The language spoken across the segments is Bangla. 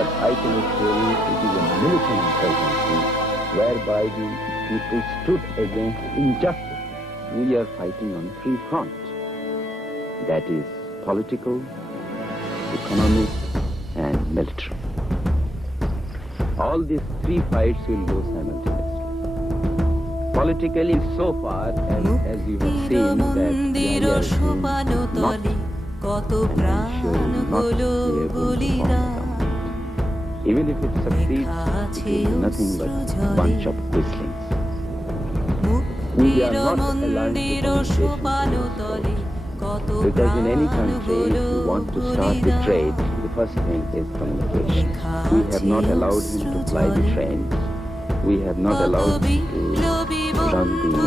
but I can assure you it is a militant insurgency whereby the people stood against injustice. We are fighting on three fronts. That is political, economic, and military. All these three fights will go simultaneously. Politically, so far, as you have seen, that the idea has been not, and I'm sure will not be able to form a government. Even if it succeeds, it will be nothing but a bunch of whistlings. We are not aligned to communication. Because in any country, if you want to start the trade, the first thing is communication. We have not allowed him to fly the trains. We have not allowed him to run the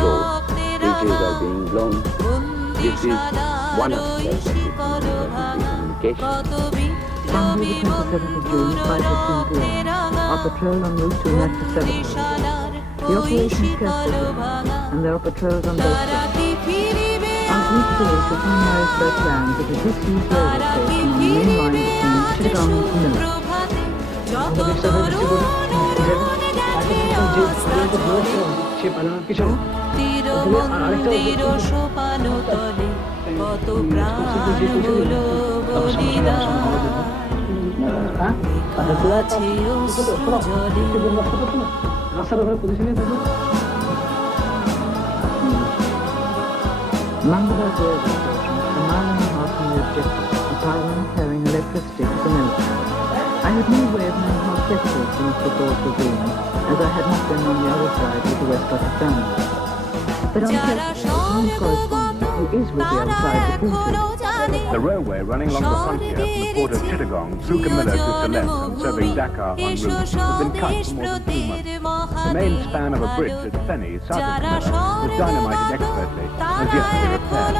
roads. Bridges are being blown. This is one aspect of the communication. Sunday the 27th of June, 5:15 p.m. Our patrol en route to Metro 7. The operation is careful, and there are patrols on both sides. On each day to find Marisburg plans at the disused railway station on the main line between Chittagong and Manila. Mangalore railway station, a mile and a half from the objective, a pylon carrying electricity to the military. I had no way of knowing how difficult these reports were being, as I had not been on the other side with the West Pakistan. But on Saturday, the town correspondent, who is with the other side, reported the railway running along the frontier from the port of Chittagong through Camilla to Sylhet and serving Dhaka en route has been cut for more than 2 months. The main span of a bridge at Feni, south of Camilla, was dynamited expertly and has yet to be repaired.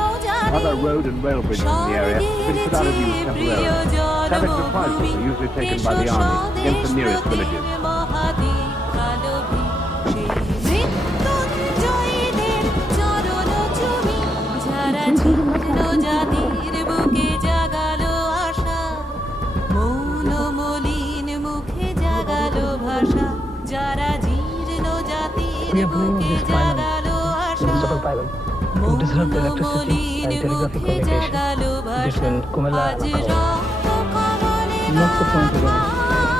Other road and rail bridges in the area have been put out of use temporarily. Savage reprisals are usually taken by the army against the nearest villages. We are bringing this pylon, to disrupt the electricity and telegraphic communication between Kumala and Akao. Not the point of it.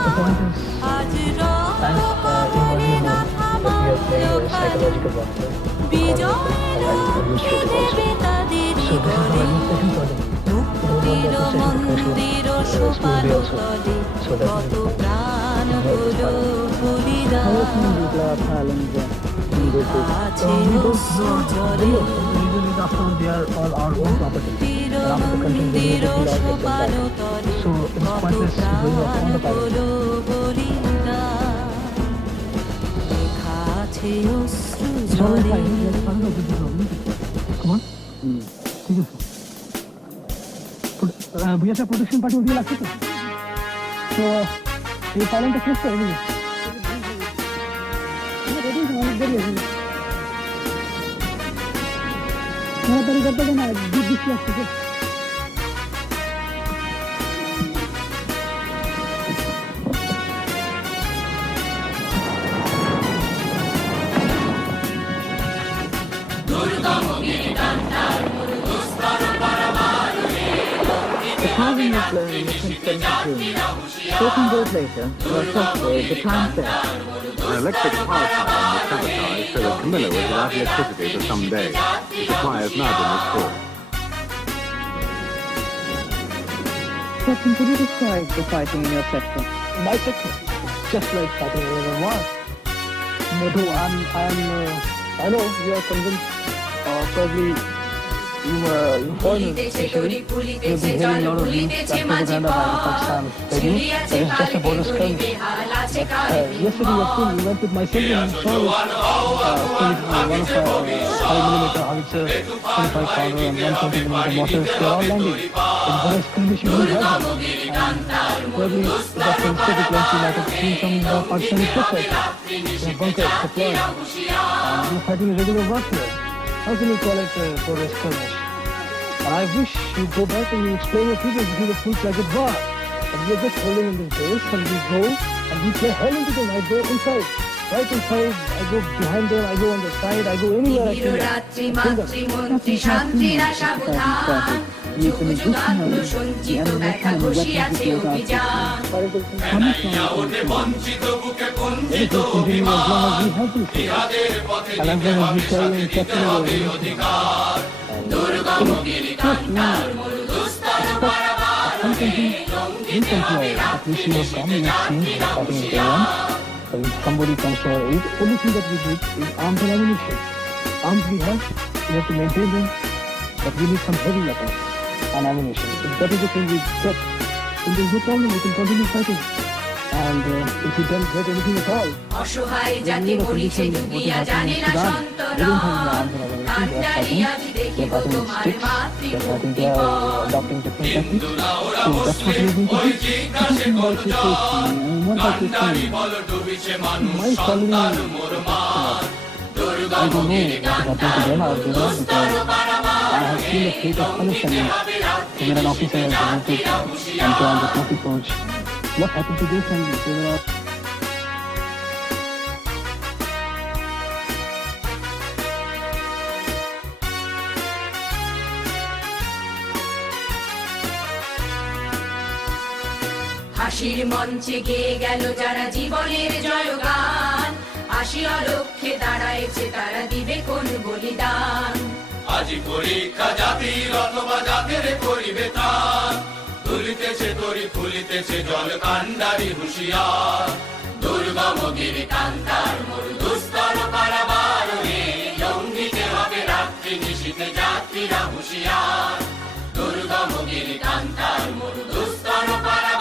The point is, as in Bollywood, that we are playing a psychological warfare, and administrative also. So this is our administration project. We don't want the administration to smoothly also, so that we can work this pylon. How often do you play pylons in this? We don't know. Usually after they are all our own property. And after the country they will all get them back. So it's pointless going off on the pylon. It's all fine. Let's find out this problem. Come on. ठीक है भैया से प्रोडक्शन पार्टी उधर लगती है तो ये पालन तो किस करेंगे मेरा तरीका तो ना दिस लगती है The pylon was blown on the 27th of June. 14 days later, or Saturday, the town fell. An electric power pylon was sabotaged so that Camilla was without electricity for some days. The supply has now been restored. Captain, could you describe the fighting in your sector? My sector, just like fighting in a war. I know you are convinced, probably you foreigners especially, you've been hearing a lot of news that propaganda by Pakistan telling you that it's just a border skirmish. Yesterday we went with my children and saw this one of our 5mm howitzer, 25 pounder and 120mm mortars, they're all landing. In border skirmish you don't have them. And probably that's the mistake plans you might have seen some Pakistani troops right now. They're bunkers deployed. And we're fighting regular warfare. How can you call it border skirmish? And I wish you go back and you explain your people to the full-fledged war. and we are just holding in this base and we go and we play hell into the night. Go inside, right inside. I go behind them, I go on the side, I go anywhere I can. রাত্রি মাতৃমন্ত্রী শান্তির আশা বুধান যুগ যুগান্ত সঞ্চিত ব্যথা ঘষিয়াছে অভিযান বঞ্চিত বুকে বঞ্চিত ইহাদের পথে অধিকার দুর্গম গিরি কান্তার মরুদুস্তর পারাবার Somebody comes to our aid. Only thing that we need is arms and ammunition. Arms we have to maintain them, but we need some heavy weapons and ammunition. If that is the thing we get, then there's no problem. We can continue fighting. And if we don't get anything at all, অসহায় জাতি মরিছে ডুবিয়া জানে না সন্তরণ কান্দারি আজ দেখিব তোমার মাতৃমুক্তিপদ adopting different techniques. So that's what we're going to do. My following, I don't know what is happening to them. I don't know because I have seen the fate of Palestinians when an officer has deserted and joined the Turkish force. What happened to their families? They were all হাসির মঞ্চে গেয়ে গেল যারা জীবনের জয়গান আসিয়া লক্ষ্যে দাঁড়াইছে তারা দিবে কোন বলিদান আজি পরীক্ষা জাতির অথবা জাতের করিবে তার তুলিতেছে তরি ফুলিতেছে জল কান্ডারি হুঁশিয়ার দুর্গম গিরি কান্তার মরুদুস্তর পারাবার লঙ্ঘিতে হবে রাত্রি নিশীথে যাত্রীরা হুঁশিয়ার দুর্গম গিরি কান্তার মরুদুস্তর পারাবার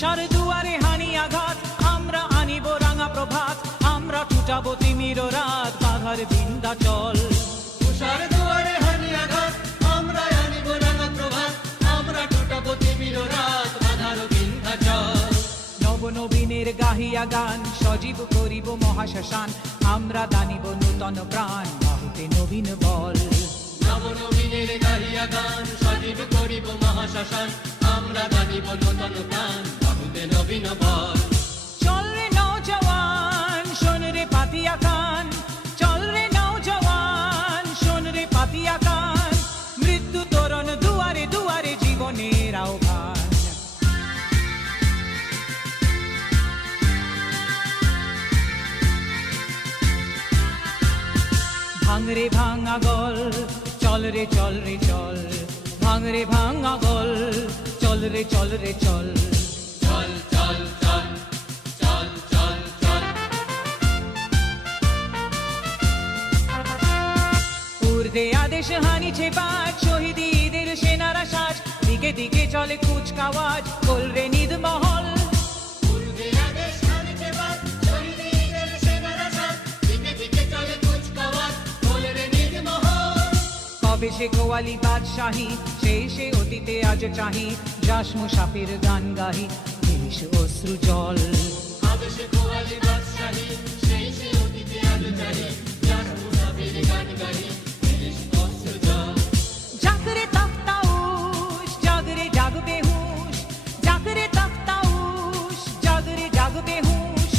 উষার দুয়ারে হানি আঘাত আমরা আনিব রাঙা প্রভাত আমরা ছুটাবো তিমির রাত বাঘার বিন্ধ্যাচল উষার দুয়ারে হানি আঘাত আমরা আনিব রাঙা প্রভাত আমরা ছুটাবো তিমির রাত বাঘার বিন্ধ্যাচল নব নবীনের গাহিয়া গান সজীব করিব মহাশ্মশান আমরা দানিব নূতন প্রাণ বাহুতে নবীন বল নব নবীনের গাহিয়া গান সজীব করিব মহাশ্মশান আমরা দানিব নূতন প্রাণ বাহুতে নবীন বল চল রে নওজওয়ান শোন রে পাতিয়া কান চল রে নওজওয়ান শোন রে পাতিয়া কান মৃত্যু তোরণ দুয়ারে দুয়ারে জীবনের আহ্বান ভাঙরে ভাঙা গল চল রে চল রে চল ভাঙরে ভাঙা গল চল রে চল রে চল চল চল চল চল চল চল ঊর্ধ্বে আদেশ হানিছে বাজ শহীদদের সেনারা সাজ দিকে দিকে চলে কুচকাওয়াজ বল রে নিদ মহল কবে সে কোয়ালি বাদশাহী শেষে অতীতে আজ চাহি যাস মুসাফির গান গাহি নিমিষ অশ্রু জল কবে সে কোয়ালি বাদশাহী শেষে অতীতে আজ চাহি যাস মুসাফির গান গাহি নিমিষ অশ্রু জল জাগরে তক্তাউশ জাগরে জাগবে হুঁশ জাগরে তক্তাউশ জাগরে জাগবে হুঁশ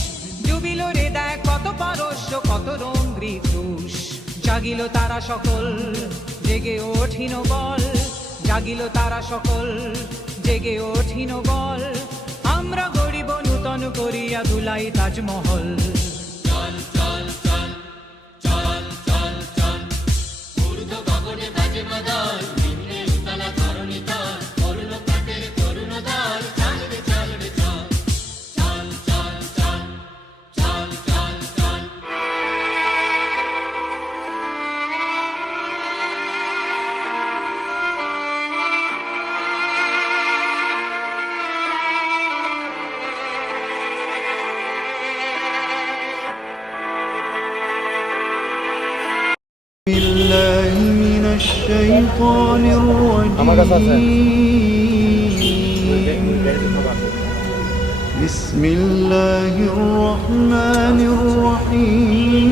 ডুবিল রে দেখ কত পারস্য কত রঙ্গি ক্রুশ জাগিল তারা সকল জেগে ওঠিন বল জাগিল তারা সকল জেগে ওঠিন বল আমরা গড়িব নূতন করিয়া দুলাই তাজমহল চল চল চল চল চল চল ঊর্ধ্ব গগনে বাজে মাদল নিম্নে উতলা ধরণী তল অরুণ পাটের তরুণ দল চল রে চল রে চল চল চল চল চল চল চল الشيطان الرجيم بسم الله الرحمن الرحيم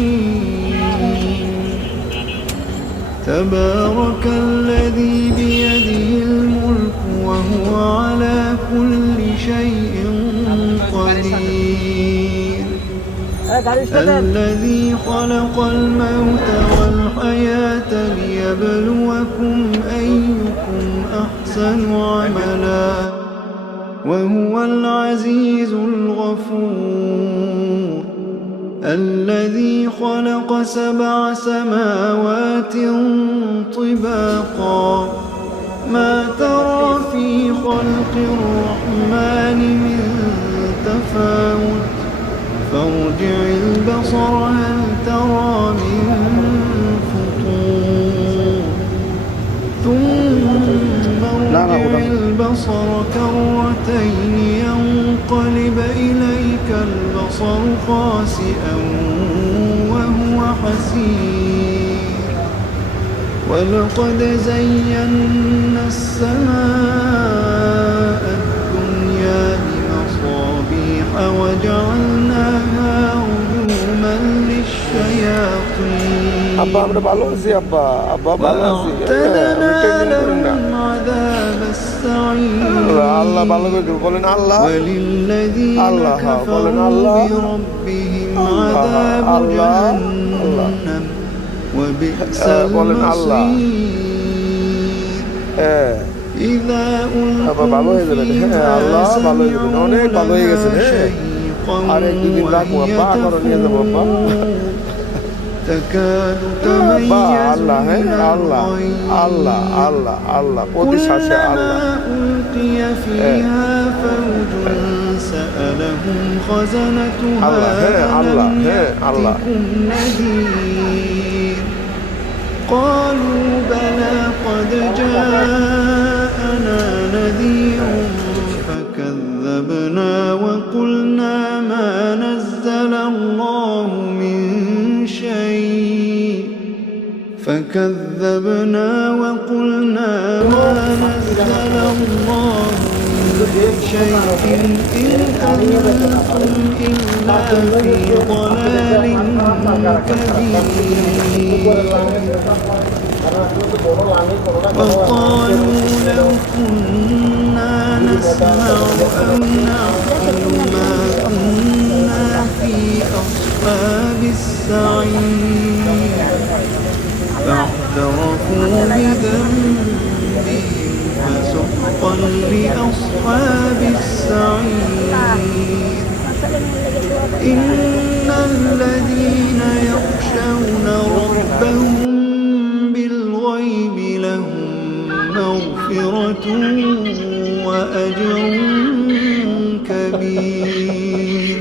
تبارك الذي بيده الملك وهو على كل شيء قدير الذي خلق الموت والحياة ليبلوكم أيكم أحسن عملا وهو العزيز الغفور الذي خلق 7 سماوات طباقا ما ترى في خلق الرحمن من تفاوت فارجع البصر هل ترى من فطور ثم ارجع البصر كرتين ينقلب إليك البصر خاسئا وهو حسير ولقد زينا السماء الدنيا بمصابيح وجعلناها رجوما للشياطين وأعتدنا لهم عذاب السعير وللذين كفروا بربهم عذاب جهنم وبئس المصير إذا ألقوا فيها سمعوا لها شهيقا وهي تفور تكاد تميز من الغيظ كلما ألقي فيها فوج سألهم خزنتها ألم يأتكم نذير قالوا بلى قد جاءنا نذير فكذبنا وقلنا ما نزل الله من شيء فكذبنا وقلنا ما نزل الله من شيء إن أنتم إلا في ضلال كبير وقالوا لو كنا نسمع أو نعقل ما كنا في أصحاب السعير فاعترفوا بذنبهم فسحقا لأصحاب السعير إن الذين يخشون ربهم بالغيب لهم مغفرة وأجر كبير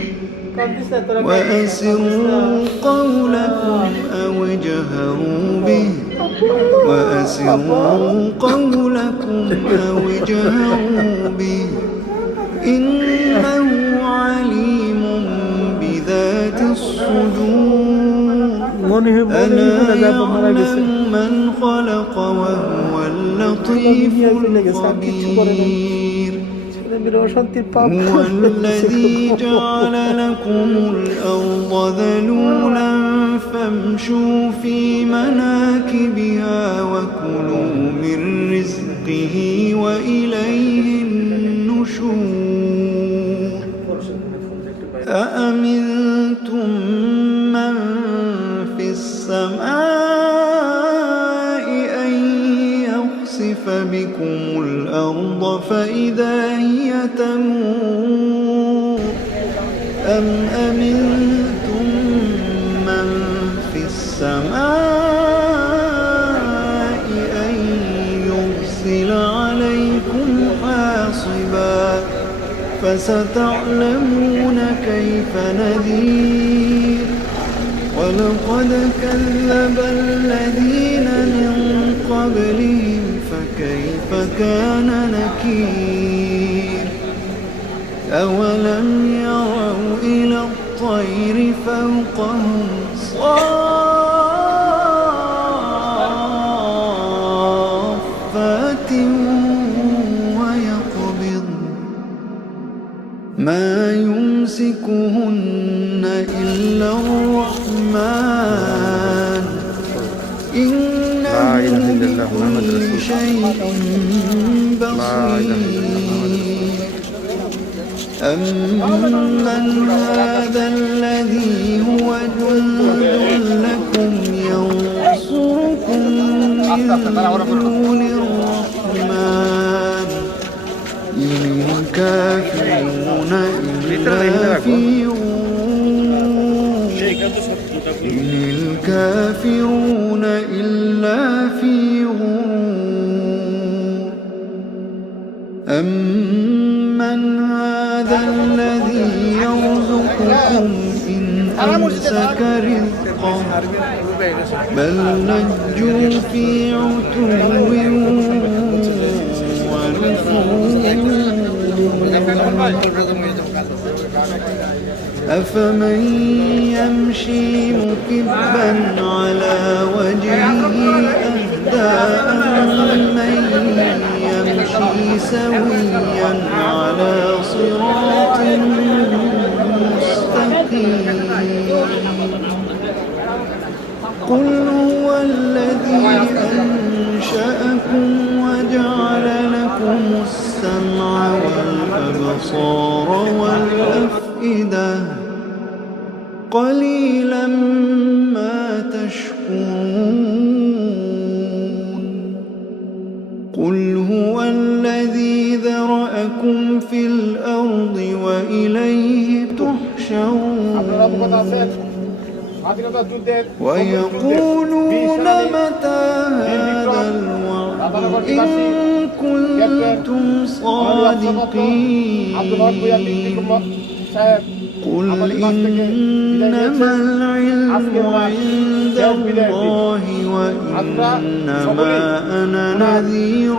وأسروا قولكم أو اجهروا به إنه عليم بذات الصدور ألا يعلم من خلق وهو اللطيف الخبير هو الذي جعل لكم الأرض ذلولا فامشوا في مناكبها وكلوا من رزقه وإليه النشور أأمنتم من في السماء أن يخسف بكم الأرض فإذا هي تمور أم أمنتم من في السماء أن يرسل عليكم حاصبا فستعلمون كيف نذير ولقد كذب الذين من قبلهم فكيف كان نكير أولم يروا إلى الطير فوقهم ما يمسكهن إلا الرحمن إنه بكل شيء بصير أمن هذا الذي هو جند لكم ينصركم من دون الرحمن إن الكافرون إلا في غرور إن الكافرون إلا في غرور أمن هذا الذي يرزقكم إن أمسك رزقه بل لجوا في عتو أفمن يمشي مكبا على وجهه أهدى أمن يمشي سويا على صراط مستقيم قل هو الذي أنشأكم وجعل لكم السمع والأبصار والأفئدة قليلا ما تشكرون قل هو الذي ذرأكم في الأرض وإليه تحشرون ويقولون متى هذا الوعد إن كنتم صادقين قل إنما العلم عند الله وإنما أنا نذير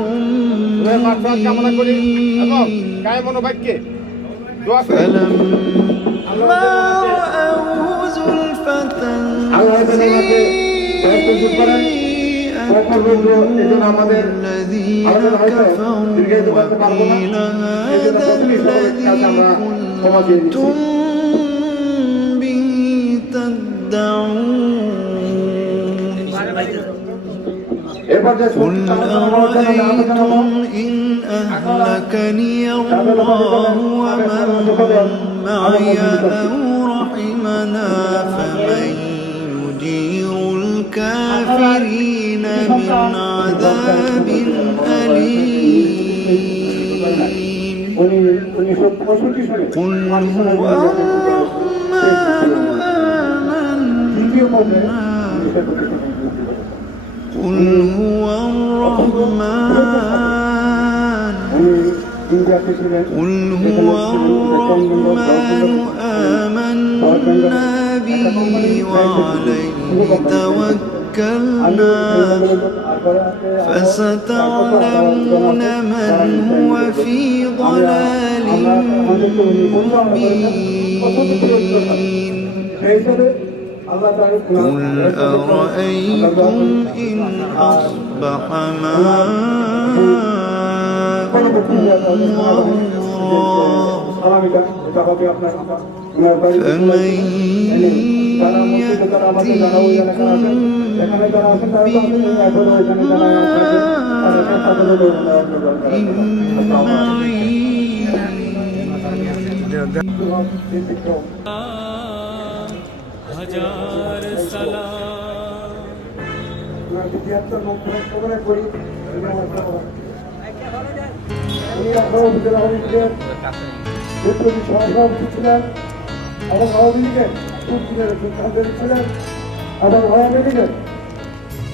مبين فلما رأوه زلفة سيئت وجوه الذين كفروا وقيل هذا الذي كنتم به تدعون قل أرأيتم إن أهلكني الله ومن معي أو رحمنا فمن يجير الكافرين من عذاب أليم قل هو الرحمن آمنا قل هو الرحمن قل هو الرحمن آمنا به وعليه توكلنا فستعلمون من هو في ضلال مبين قل أرأيتم إن أصبح ماؤكم غورا فمن يأتيكم হাজার সালাম এবং আওয়ামী লীগের ছিলেন এবং আওয়ামী লীগের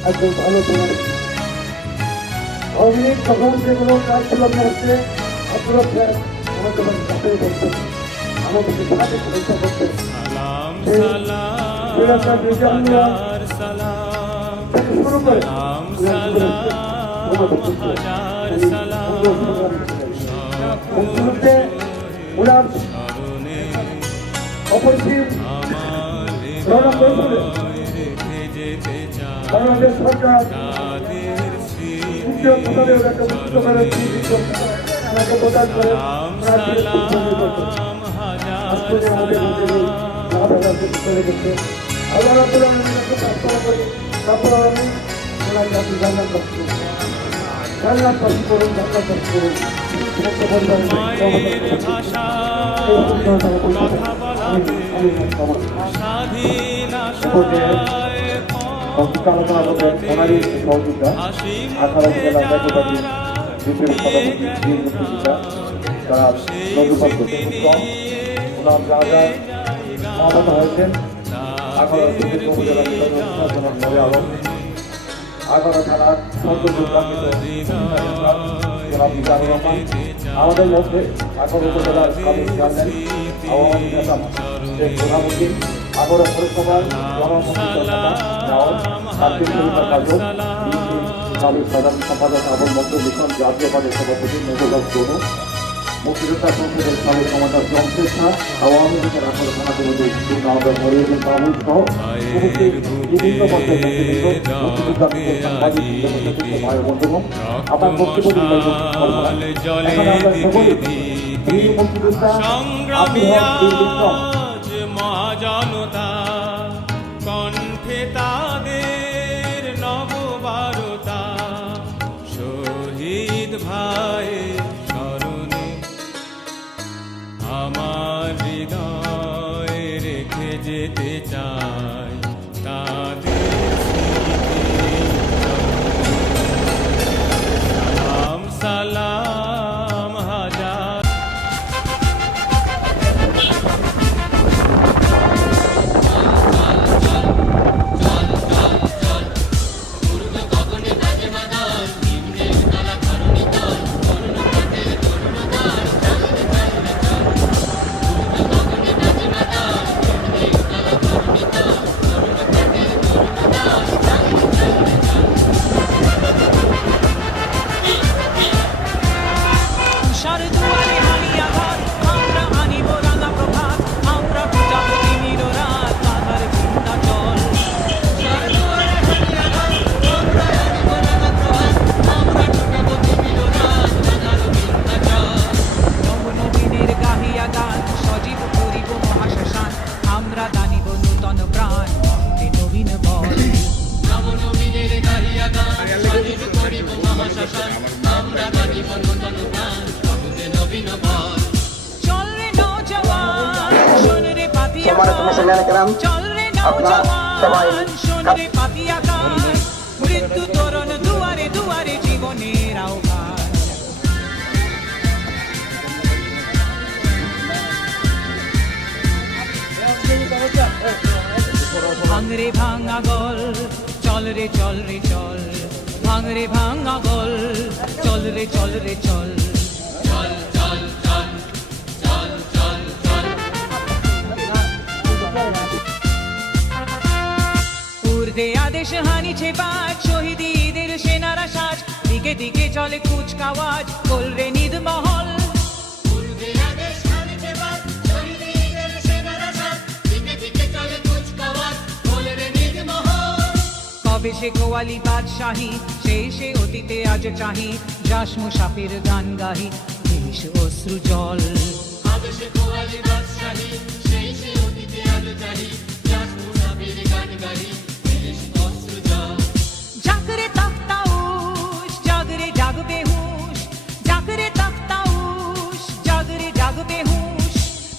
একজন ভালো প্রমাণিক আওয়ামী লীগ তখন যেগুলো কাজগুলো করছে আপনারা আমাদের সাথেই করছেন আমাদেরকে সাথে চেষ্টা করছেন শুরু করে ওনার অপরিচিত বাংলাদেশ সরকার প্রদান করে আজকে আমাদের মধ্যে নেই রাধাকে চলে গেছে আল্লাহ রাব্বুল আলামিনের কাছে প্রার্থনা করি রাব্বুল আলামিন ওনার কাছে জান্নাত দান করুন জান্নাত দান করুন জান্নাত দান করুন মায়ের ভাষায় কথা বলাতে স্বাধীন আশায় আলোচনা করবেন ওনারই সহযোগিতা 18 জেলা ব্যাপকভাবে দ্বিতীয় সভাপতি মুক্তিযোদ্ধা তারা নজরুল ওনার যা যা সমাগত হয়েছেন 18 উপজেলা নবী আলম 18 থানার আমাদের মধ্যে 18 উপজেলার কামিল চেয়ারম্যান আওয়ামী নেতা শেখ প্রধানমন্ত্রী 18 পৌরসভার সাবেক সাধারণ সম্পাদক আবুল মনসুর মিশন জাতীয় পার্টির সভাপতি নজরুল গনু মুক্তিযোদ্ধা সংসদের সাবেক কমান্ডার জমশেদ খান আওয়ামী লীগের 18 থানা কমিটির মরিউদ্দিন মাহমুদ সহ বিভিন্ন পর্যায়ের মুক্তিযোদ্ধা ভাই বন্ধুগণ আপনার বক্তব্য মহাজনতা কণ্ঠে তাদের নববারতা শহীদ ভাই স্মরণে আমার হৃদয়ে রেখে যেতে চাই তাদের সালাম সালাম হাজার মৃত্যু তরণ দুয়ারে দুয়ারে জীবনের আহ্বান ভাঙরে ভাঙা গল চল রে চল রে চল ভাঙরে ভাঙা গল চল রে চল রে চল চল চল চল চল চল চল উর্দে আদেশ হানিছে বাজ শহীদদের সেনারা সাজ দিকে দিকে চলে কুচকাওয়াজ কোল রে নিদ মহল উর্দে আদেশ হানিছে বাজ শহীদদের সেনারা সাজ দিকে দিকে চলে কুচকাওয়াজ কোল রে নিদ মহল কবে সে কোয়ালি বাদশাহী শেষে অতীতে আজ চাহি যাস মুসাফির গান গাহি দেশ অশ্রু জল কবে সে কোয়ালি বাদশাহী শেষে অতীতে আজ চাহি যাস মুসাফির গান গাহি জাগরে তখতাউশ জাগরে জাগবে হুশ জাগরে তখতাউশ জাগরে জাগবে হুশ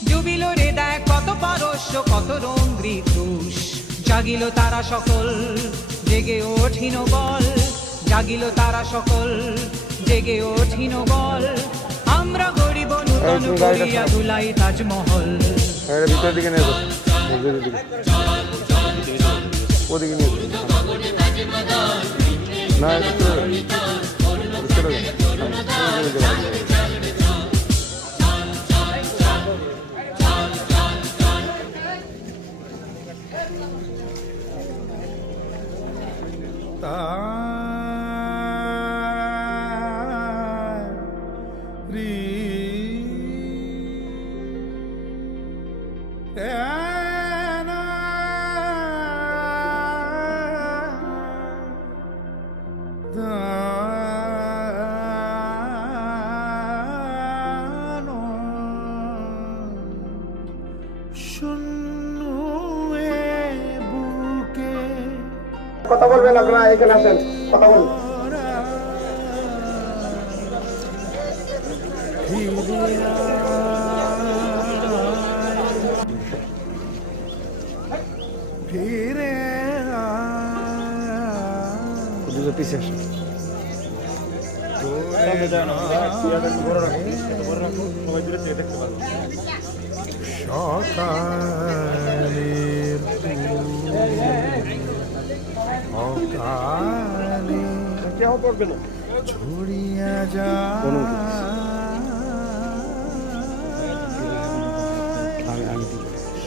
ডুবিল রে দেখ কত পারস্য কত রঙ্গি তুষ জাগিল তারা সকল জেগে ওঠিন বল জাগিল তারা সকল জেগে ওঠিন বল আমরা গরিব নূতন করিয়া দুলাই তাজমহল ভিতর দিকে নিয়ে ওদিকে নিয়ে না কথা বলবেন আপনারা এখানে আসেন কথা বলুন পিছিয়ে আসো সকালের অকালে ছড়িয়া যা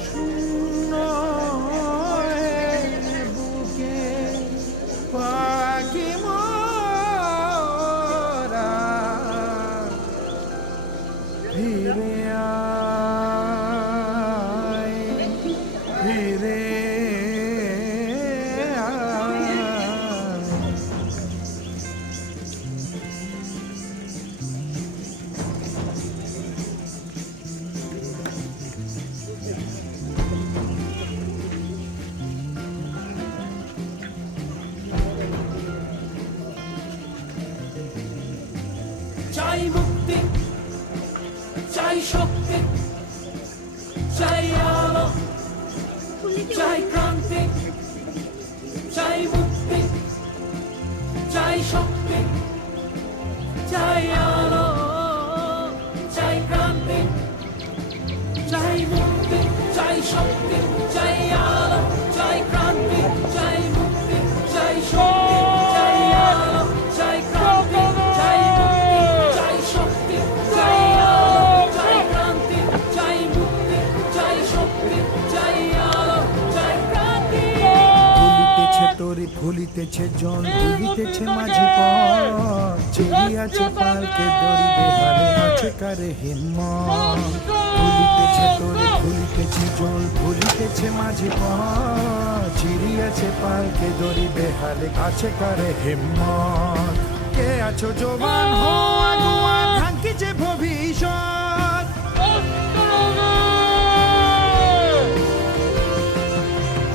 শূন্য বুকে পাখি মরা ফিরে আয় ফিরে আয় চাই মুক্তি চাই শক্তি চাই আলো চাই ক্রান্তি চাই মুক্তি চাই শক্তি চাই আলো চাই ক্রান্তি চাই মুক্তি চাই শক্তি চাই আলো চাই ক্রান্তি চাই মুক্তি চাই শক্তি চাই আলো চাই ক্রান্তি চাই মুক্তি চাই শক্তি চাই আলো চাই ক্রান্তি চাই মুক্তি চাই শক্তি চাই আলো চাই ক্রান্তি ফুলিতেছে তোরে ফুলিতেছে জল ফুলিতেছে মাঝে পথ চিড়িয়াছে পালকে দড়ি বেহালে আছে কারে হিম্মত ফুলিতেছে তোরে ফুলিতেছে জল ফুলিতেছে মাঝে পথ চিড়িয়াছে পালকে দড়ি বেহালে আছে কারে হিম্মত কে আছো জবান হো আগুয়ান ভাঙ্কিছে ভবিষ্যৎ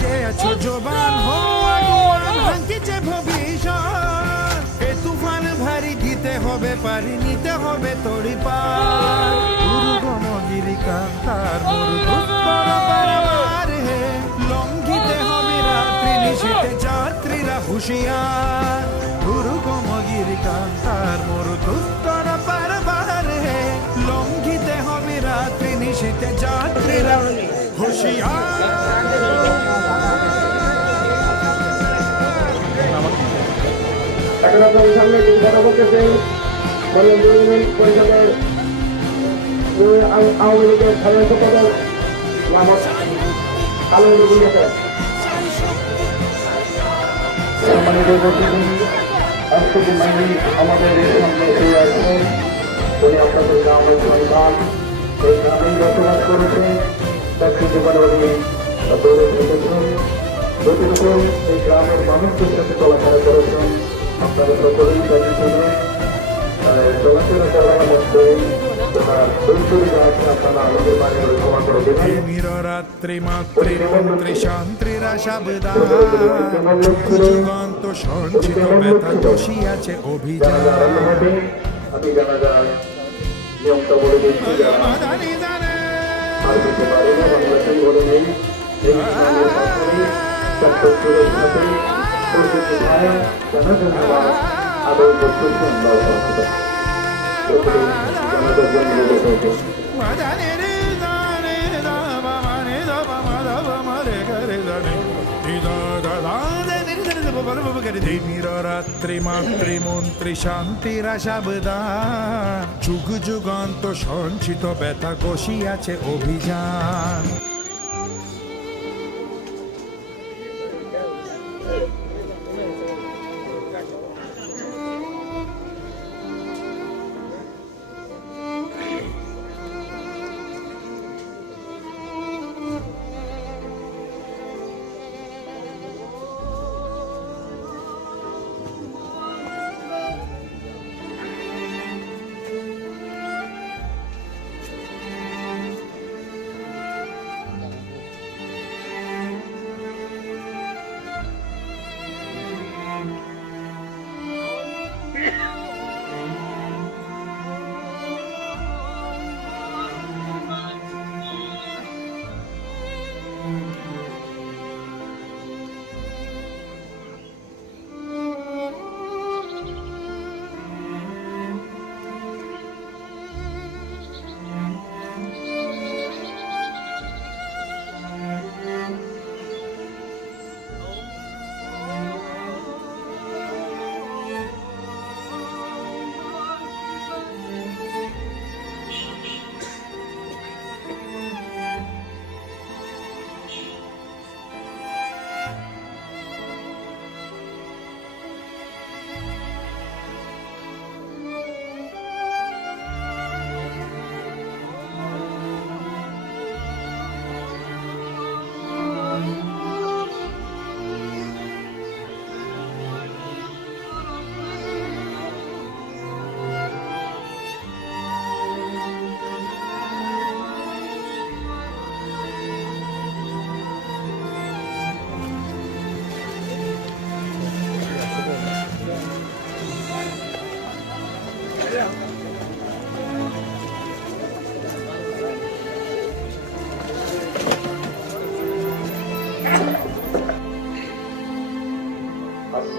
কে আছো জবান হো আগুয়ান ভাঙ্কিছে ভবিষ্যৎ এ তুফান ভারী দিতে হবে পারি নিতে হবে তড়ি পার দুর্গমগিরি কান্তার মরুদুস্তর পারাবার হে লঙ্ঘিতে হবে রাত্রি নিশীতে যাত্রীরা হুঁশিয়ার দুর্গমগিরি কান্তার মরুদুস্তর পারাবার হে লঙ্ঘিতে হবে রাত্রি নিশীতে যাত্রীরা হুঁশিয়ার এখন আপনাদের সামনে কিছু কথা বলতেছেন বললেন ইউনিয়ন পরিষদের আওয়ামী লীগের সাধারণ সম্পাদক মোহাম্মদ আলম বুলিয়াতে সম্মানিত উপস্থিতি আজকে মাইনি আমাদের এই সামনে পেয়ে আসছেন উনি আপনাদের নাম সন্তান এই গ্রামেই বসবাস করেছেন চাকরি জীবনে উনি দৌড়ে থেকেছেন যতটুকু এই গ্রামের মানুষদের সাথে চলাফেরা করেছেন আপনারা সকলেই জানিয়েছেন চলাফেরা করার মধ্যে আপনারা আমাদের বাড়ি ক্ষমা করে দেবেন তিমির রাত্রি মাতৃ মন্ত্রী শান্তিরা সাবধান যুগান্ত সঞ্চিত ব্যথা বসিয়াছে অভিযান আমি জানা যায় নিয়মটা বলে দিচ্ছি আর দিতে পারি না বাংলাদেশের বলে নেই এই ছাত্রদের সাথে পরিচিতি হয় জানা ধন্যবাদ আদৌ বস্তুর সম্ভব জানাদের জন্য তিমির রাত্রি মাতৃমন্ত্রী শান্তিরা সাবধান যুগ যুগান্ত সঞ্চিত ব্যথা কষিয়াছে অভিযান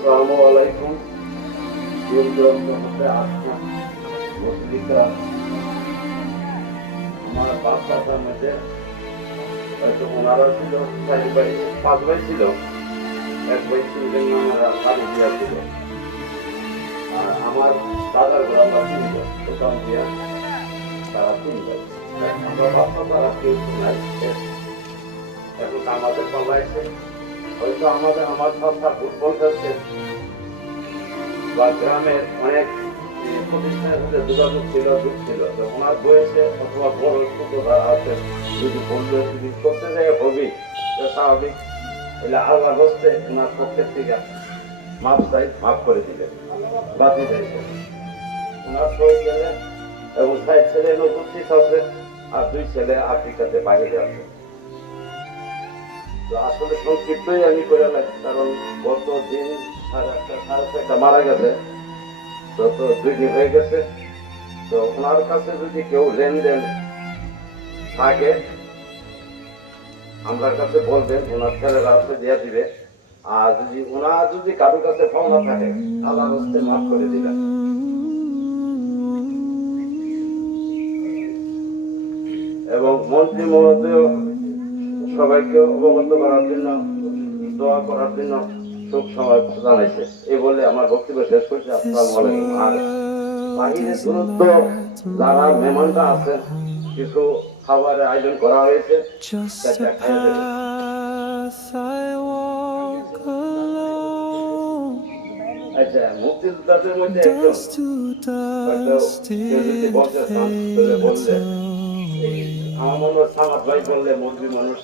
আসসালামু আলাইকুম। মুসলিমরা আমার বাপ দাদার মধ্যে হয়তো ওনারা ছিল 5 ভাই ছিল, এক ভাই ছিল বাড়ি দিয়া ছিল, আর আমার দাদার ঘোড়া বাড়ি ছিল দোকান দিয়া, তারা 3 ভাই। আমরা বাপ দাদারা কেউ নাই, এখন আমাদের পাল্লাইছে হয়তো আমার সবটা ফুটবল খেলছে বা গ্রামের অনেক প্রতিষ্ঠানের সাথে যোগাযোগ ছিল, যুগ ছিল। ওনার বয়সে অথবা বড় ছোট যারা আছে যদি বললে যদি করতে যায় হবি স্বাভাবিক, তাহলে আল্লাহ বসতে ওনার পক্ষের থেকে মাপ চাই, মাফ করে দিলেন, বাতি দিয়েছে ওনার সই গেলে। এবং 6 ছেলে উপস্থিত আছে আর 2 ছেলে আফ্রিকাতে বাইরে আছে। আসলে সংক্ষিপ্তই আমি করে লাগছি, কারণ গত দিন 8:30 মারা গেছে, তো 2 দিন হয়ে গেছে। তো ওনার কাছে যদি কেউ লেনদেন থাকে আমার কাছে বলবেন, ওনার ছেলেরা আছে দিয়ে দিবে। আর যদি কারোর কাছে পাওনা থাকে আল্লাহর হস্তে মাফ করে দিবেন। এবং মন্ত্রী মহোদয় সবাইকে অবগত করার জন্য, দোয়া করার জন্য শোক সমাবেশ জানাইছে। এই বলে আমার বক্তব্য শেষ করছি। আসসালামু আলাইকুম। আর বাহিরে দূরত্ব যারা মেহমানরা আছেন, কিছু খাবারের আয়োজন করা হয়েছে, সেটা খাইয়ে দেবেন। আচ্ছা, মুক্তিযোদ্ধাদের মধ্যে একজন হয়তো কেউ যদি বলতে চান তাহলে বললে, আমার মনে হয় সামাদ ভাই বললে মন্ত্রী মানুষ।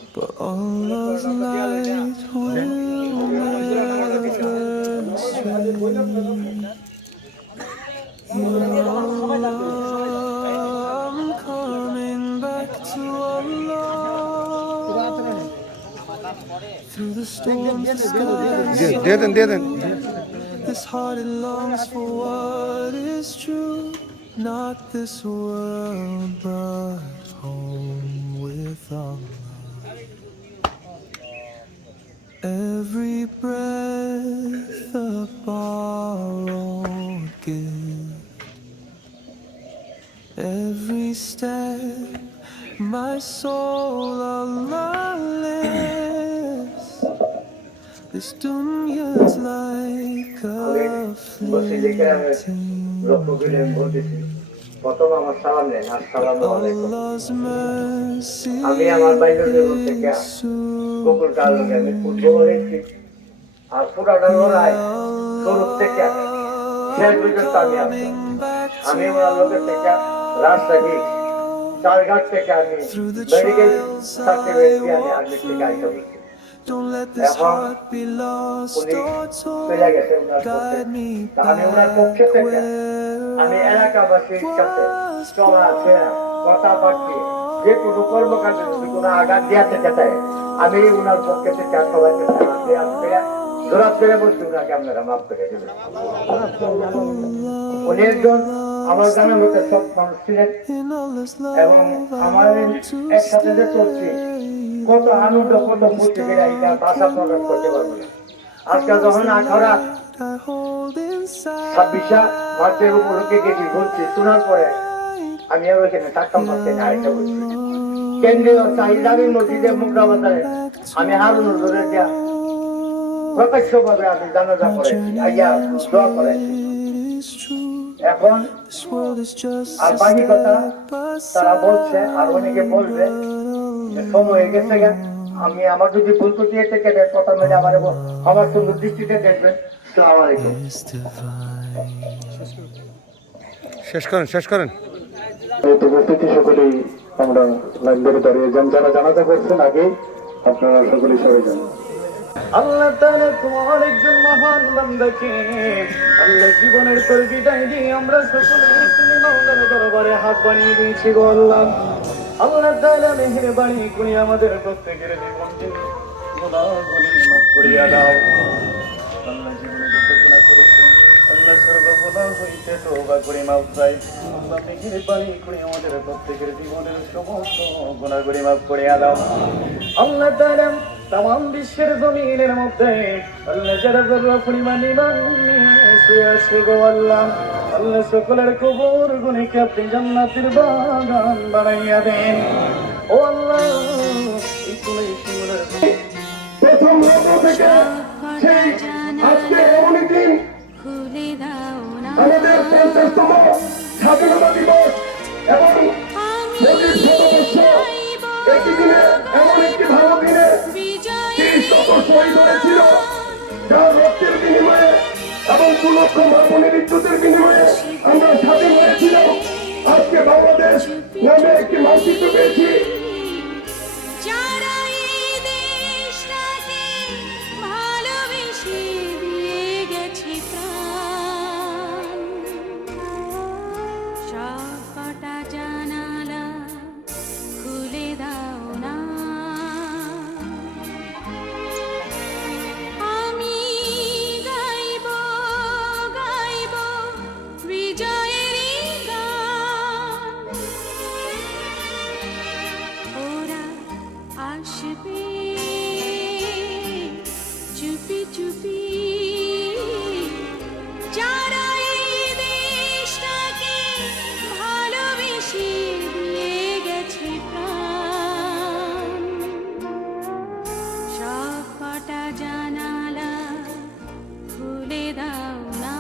দিয়ে দেন This heart it longs for what is true, not this world but home with Allah. Every breath a borrowed gift, every step my soul Allah lifts. This dunya's like a fleeting প্রথম আমার সালাম নেন, আসসালামু আলাইকুম। Allah's mercy আমি আমার বাইরের থেকে গোকুল কালকে আমি ফুটবল হয়েছি, আর পুরাটা লড়াই শুরু থেকে শেষ পর্যন্ত আমি আছি। আমি ওনার লোকের থেকে রাজশাহী চারঘাট থেকে আমি মেডিকেল সার্টিফিকেট দিয়ে আমি আর্মি থেকে আইতে বলছি। Don't let this heart be lost or torn. Guide me back where আমি এলাকাবাসীর কাছে চলাফেরা কথাবার্তা যে কোনো কর্মকাণ্ডে যদি কোনো আঘাত দিতে চায়, আমি উনার পক্ষে থেকে সবাইকে জোরাত করে বলছি উনাকে আপনারা মাফ করে দেবেন। উনি একজন আমার জানার মধ্যে সব মানুষ ছিলেন এবং আমার একসাথে যে চলছি কত আনন্দ কত ফুর্তি করে এটা ভাষা প্রকাশ করতে পারবো না। আজকাল যখন আখড়া 26 মার্চের উপলক্ষে গেছি ঘুরছি, শোনার পরে আমি আর ওইখানে থাকতাম পারছি না। আরেকটা বলছি, কেন্দ্রীয় চাহিদামি মসজিদের মুগ্রাবাজারে আমি হারুনুর ধরে দিয়া প্রত্যক্ষভাবে আমি জানাজা করেছি, আইয়া দোয়া করেছি। এখন আর বাকি কথা তারা বলছে আর অনেকে বলবে, সময় হয়ে গেছে। আমি আমার যদি ভুল করতে থেকে কথা মেলে আমার সুন্দর দৃষ্টিতে দেখবেন। আসসালামু আলাইকুম। শেষ করেন। উপস্থিতি সকলেই আমরা লাইন ধরে দাঁড়িয়ে যান, যারা জানাজা করছেন আগে আপনারা সকলেই সরে যান। আল্লাহ তাআলা তোমার একজন মহান বান্দাকে আল্লাহ জীবনের পর বিদায় দিয়ে আমরা সকলে তুমি মাওলানা দরবারে হাত বাড়িয়ে দিয়েছি গো আল্লাহ। আল্লাহ তাআলা মেহেরবানি করে আমাদের প্রত্যেকের জীবনকে গুনাহগুলি মাফ করিয়া দাও। আল্লাহ জীবনে যত গুনাহ করেছেন আল্লাহ সর্বগুনাহ হইতে তওবা করে মাফ চাই। আল্লাহ মেহেরবানি করে আমাদের প্রত্যেকের জীবনের সমস্ত গুনাহগুলি মাফ করিয়া দাও। আল্লাহ তাআলা তাম বিশ্বের জমিনের মধ্যে আল্লাহ যারা যারা পরিমাণ ইমান নিয়ে শুয়ে আছে গো আল্লাহ, আল্লাহ সকলের কবর গুলিকে আপনি জান্নাতের বাগান বানাইয়া দেন। ও আল্লাহ, এই কুলাইশিমুলের প্রথম লগ্ন থেকে সেই আজকে এমনই দিন আমাদের 50তম স্বাধীনতা দিবস এবং 25 শতবর্ষ, একই দিনে এমন একটি ভালো দিনে 30 শত শহীদ হয়েছিল, যার রক্তের বিনিময়ে এবং 2 লক্ষ মানবনের বিদ্যুতের বিনিময়ে আমরা স্বাধীন হয়েছিলাম। আজকে বাংলাদেশ নামে একটি মানচিত্র পেয়েছি। যারা এই দেশটাকে ভালোবেসে দিয়ে গেছে প্রাণ, সবকটা জানালা খুলে দাও না। আমি গাইব গাইব বিজয়েরই গান, ওরা আসবে চুপি চুপি, যারা এই দেশটাকে ভালোবেসে দিয়ে গেছে প্রাণ, সবকটা জানালা খুলে দাও না।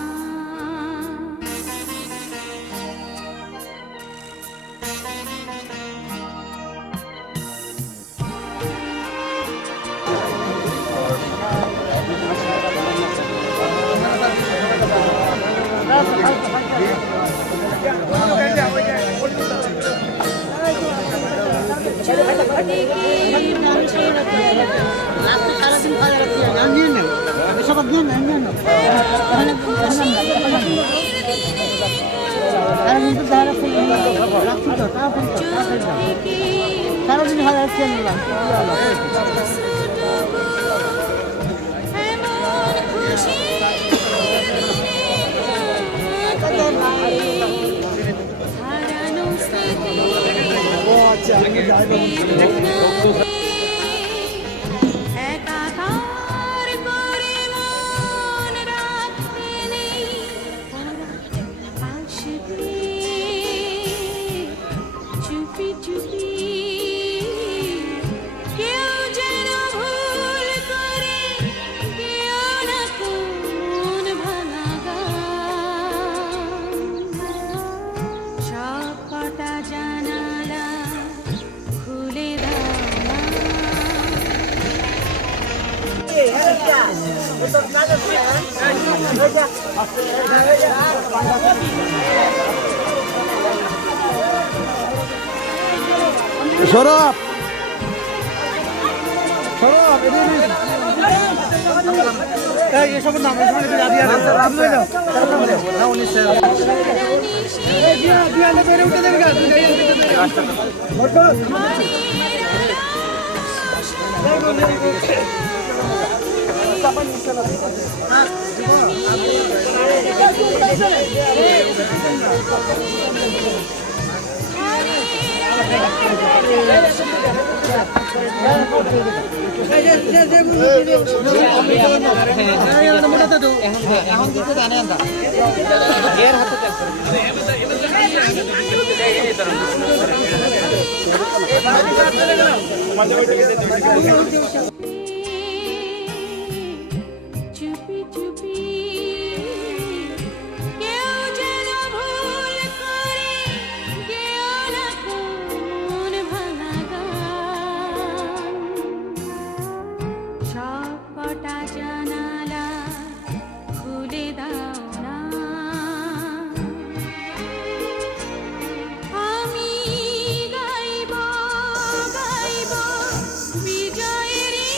একাকার করে মন রাখতে নেই, ওরা আসবে চুপি চুপি, কেউ যেন ভুল করে কেউ না কোন ভাঙা গান, সবকটা জানালা খুলে দাও না। সরব এসবের নাম চুপি চুপি, কেউ যেন ভুল করে কেউ না কোন ভাঙা গান, সবকটা জানালা খুলে দাও না। আমি গাইব গাইব বিজয়েরই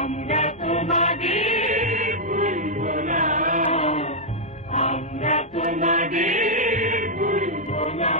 আমরা তোমাদের ভুলব না, আমরা তোমাদের ভুলব না।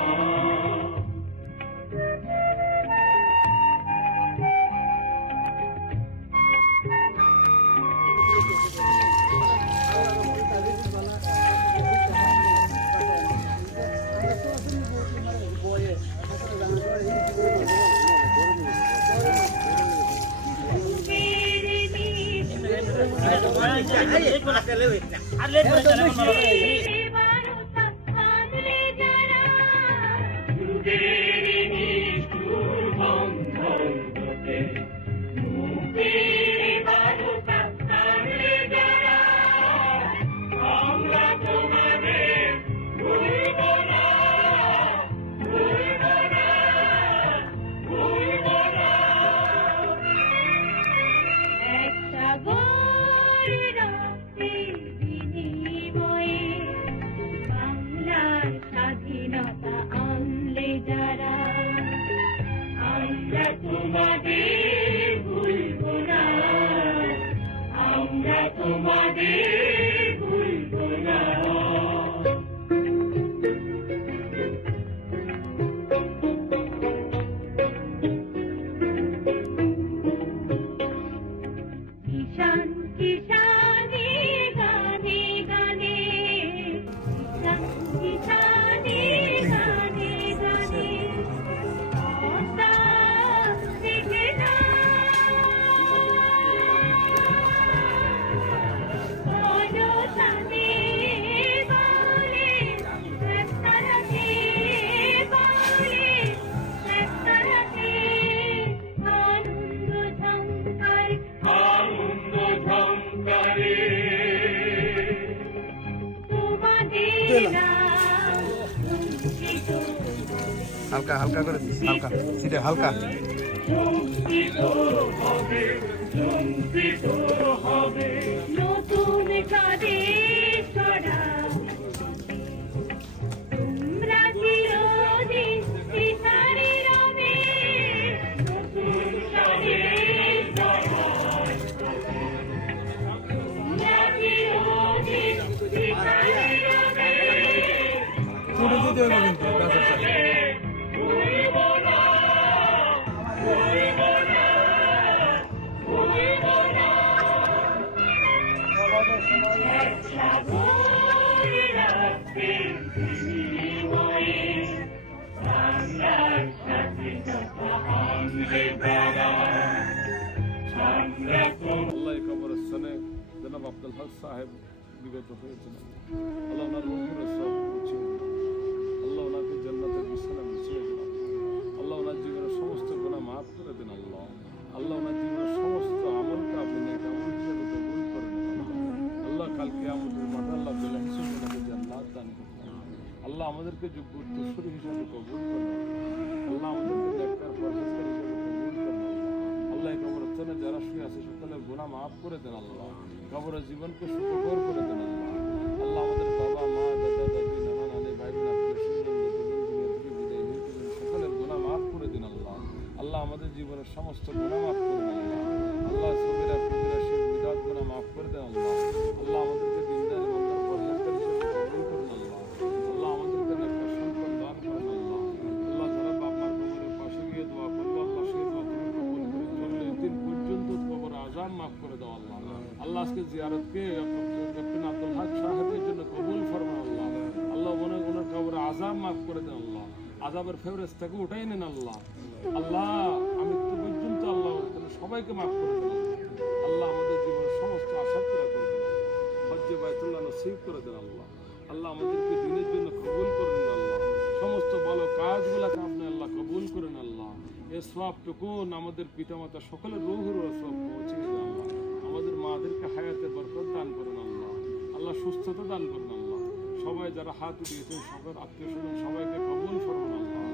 স্বাধীনতা আনলে যারা, আমরা তোমাদের ভুলব না, আমরা তোমাদের ভুলব না। কিষান কিষানে গানে গানে, কিষান কিষানে গানে গানে, কথা শিখে না, বনসানে বলে, একতারাতে বলে, একতারাতে আনন্দ ঝঙ্কার, আনন্দ ঝঙ্কারে তোমাদের নাম উচ্চিত, হালকা হালকা করে দিস, হালকা সিটে হালকা। ঝঙ্কিত হবে, ঝঙ্কিত হবে নতুন কাদের ছড়া। তোমরা চিরদিন সিতারে রবে, নতুন কাদের ছড়া। তোমরা চিরদিন সিতারে রবে, ছোট দিতে হবে কিন্তু গাছের সাথে। ভুলব না, ভুলব না, ভুলব না। একটা ভুল রাখতে বিনিময়ে বাংলার স্বাধীনতা আনলে যারা, আমরা আল্লাহ কবরস্থানে জনাব আব্দুল হক সাহেব বিগত হয়েছিলেন। আল্লাহ ওনার রূহের সব মুছে দিন। আল্লাহ ওনাকে জান্নাতের বিছানা বিছিয়ে দিন। আল্লাহ ওনার জীবনের সমস্ত গুনাহ মাফ করে দিন। আল্লাহ আল্লাহ ওনার জীবনের সমস্ত আমলকে আপনি নেক আমল হিসেবে কবুল করে নিন। আল্লাহ কালকে আমাদের মাথা আল্লাহ বেলা হিসেবে ওনাকে জান্নাত দান করুন। আল্লাহ আমাদেরকে যোগ্য উত্তরসূরি হিসেবে কবুল করুন। আল্লাহ আমাদেরকে নেককার পরহেজগার হিসেবে কবুল করুন। আল্লাহ কবরস্থানে যারা শুয়ে আছে সকলের গুনাহ মাফ করে দেন। আল্লাহ কবরের জীবনকে সুখকর করে দেন। আল্লাহ আল্লাহ আমাদের বাবা মা দাদা দাদি নানা নানি ভাই বোন আত্মীয় স্বজন দুনিয়া থেকে বিদায় নিয়ে সকলের গুনাহ মাফ করে দিন। আল্লাহ আল্লাহ আমাদের জীবনের সমস্ত গুনাহ মাফ করে দেন। আল্লাহ সবিরা কবিরা শেখ বিদাত গুনাহ মাফ করে দেন। আল্লাহ আল্লাহ আমাদেরকে দিনদার ইমানদার পরহেজগার হিসেবে কবুল করুন। আল্লাহ আল্লাহ আমাদেরকে নেককার সন্তান দান করেন। আল্লাহ আল্লাহ যারা বাপ মার কবরের পাশে গিয়ে দোয়া করলো আল্লাহ সেই দোয়া তুমি কবুল করে 40 দিন পর্যন্ত কবর আযাব মাফ করে দাও। আল্লাহ আল্লাহ আজকে জিয়ারতকে ক্যাপ্টেন আব্দুল হক সাহেবের জন্য কবুল ফরমান। আল্লাহ আল্লাহ ওনার কবর আযাব মাফ করে দেন। আল্লাহ আযাবের ফেরেশতাকে উঠাই নেন। আল্লাহ আল্লাহ আমি তো পর্যন্ত আল্লাহ সবাইকে মাফ করে দেন। আল্লাহ আমাদের জীবনের সমস্ত আশা পুরা করে দেন। হজ্জে বাইতুল্লাহ নসিব করে দেন। আল্লাহ আল্লাহ আমাদেরকে দিনের জন্য কবুল করেন। আল্লাহ সমস্ত ভালো কাজগুলোকে আপনি আল্লাহ কবুল করেন। আল্লাহ এই সওয়াবটুকু আমাদের পিতামাতা সকলের রূহের সওয়াব পৌঁছে দেন। আল্লাহ আমাদের মাদেরকে হায়াতে বরকত দান করেন। আল্লাহ আল্লাহ সুস্থতা দান করেন। আল্লাহ সবাই যারা হাত উঠিয়েছেন সবার আত্মীয় স্বজন সবাইকে কবুল করুন। আল্লাহ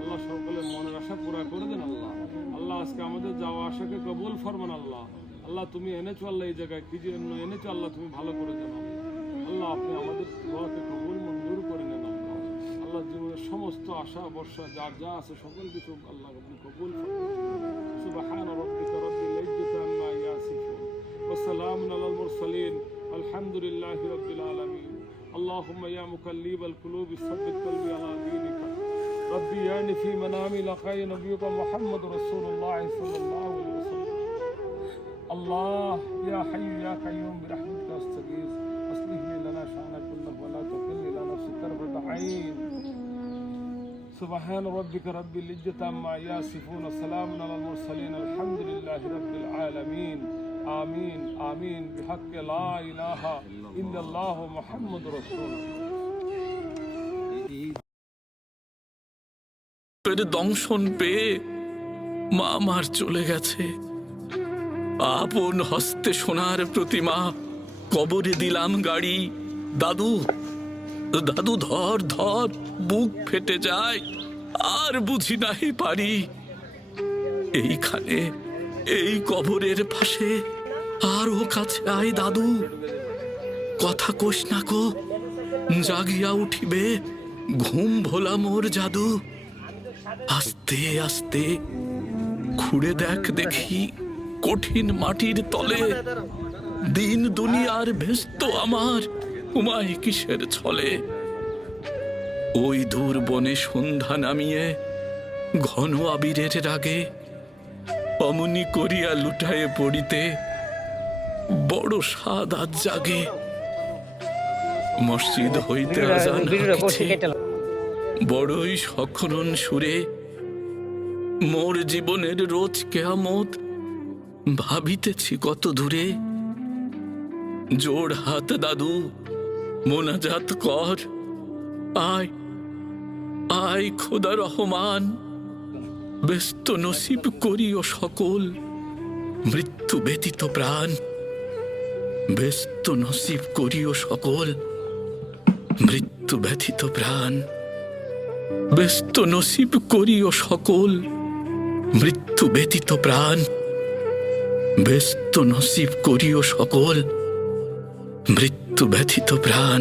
আল্লাহ সকলের মনের আশা আশা পুরা করে দেন আল্লাহ। আল্লাহ আজকে আমাদের যাওয়া আশাকে কবুল ফরমান আল্লাহ। আল্লাহ তুমি এনেছো আল্লাহ এই জায়গায়, কি জন্য এনেছো আল্লাহ তুমি ভালো করে জানো আল্লাহ। আপনি আমাদের দোয়াকে কবুল মঞ্জুর করে নেন আল্লাহ। আল্লাহ জীবনের সমস্ত আশা বর্ষা যার যা আছে সকল কিছু আল্লাহ আপনি কবুল সুবহান রাব্বিকা রাব্বিল ইজ্জাতি আম্মা ইয়াসিফুন ওয়া সালামুন আলাল মুরসালিন আলহামদুলিল্লাহি রাব্বিল আলামিন। আল্লাহুম্মা ইয়া মুকাল্লিবাল কুলুবি সাব্বিত কলবি আলা দীনিকা ربي يعني في منامي لقي نبيك محمد رسول الله صلى الله عليه وسلم. الله يا حي يا قيوم برحمتك استغيث اصلح لي لنا شأننا كله ولا تكلني الى نفسي طرفة عين. سبحان ربك رب العزة عما يصفون وسلام على المرسلين الحمد لله رب العالمين. آمين آمين بحق لا إله إلا الله محمد رسول الله. দংশন পেয়ে মা আমার চলে গেছে। আপন হস্তে সোনার প্রতিমা কবরে দিলাম গাড়ি। দাদু দাদু ধর ধর, বুক ফেটে যায়, আর বুঝি নাহি পারি। এইখানে এই কবরের পাশে আরো কাছে আয় দাদু, কথা কোষ না কো, জাগিয়া উঠিবে ঘুম ভোলা মোর জাদু। আস্তে আস্তে খুঁড়ে দেখ দেখি কঠিন মাটির তলে, দিন দুনিয়ার ব্যস্ত আমার উমায় কিসের ছলে। ওই দূর বনে সন্ধ্যা নামিয়ে ঘন আবিরের রাগে অমনি করিয়া লুটায়ে পড়িতে বড় স্বাদ আজ জাগে। মসজিদ হইতে আজান হাঁকিছে বড়ই সক্ষরণ সুরে, মোর জীবনের রোজ কেয়ামত ভাবিতেছি কত দূরে। জোড় হাত দাদু মোনাজাত কর, আয় আয় খোদা রহমান, ব্যস্ত নসিব করিও সকল মৃত্যু ব্যতীত প্রাণ। ব্যস্ত নসিব করিও সকল মৃত্যু ব্যতীত প্রাণ। ব্যস্ত নসিব করিও সকল মৃত্যু ব্যতীত প্রাণ। ব্যস্ত নসিব করিও সকল মৃত্যু ব্যতীত প্রাণ।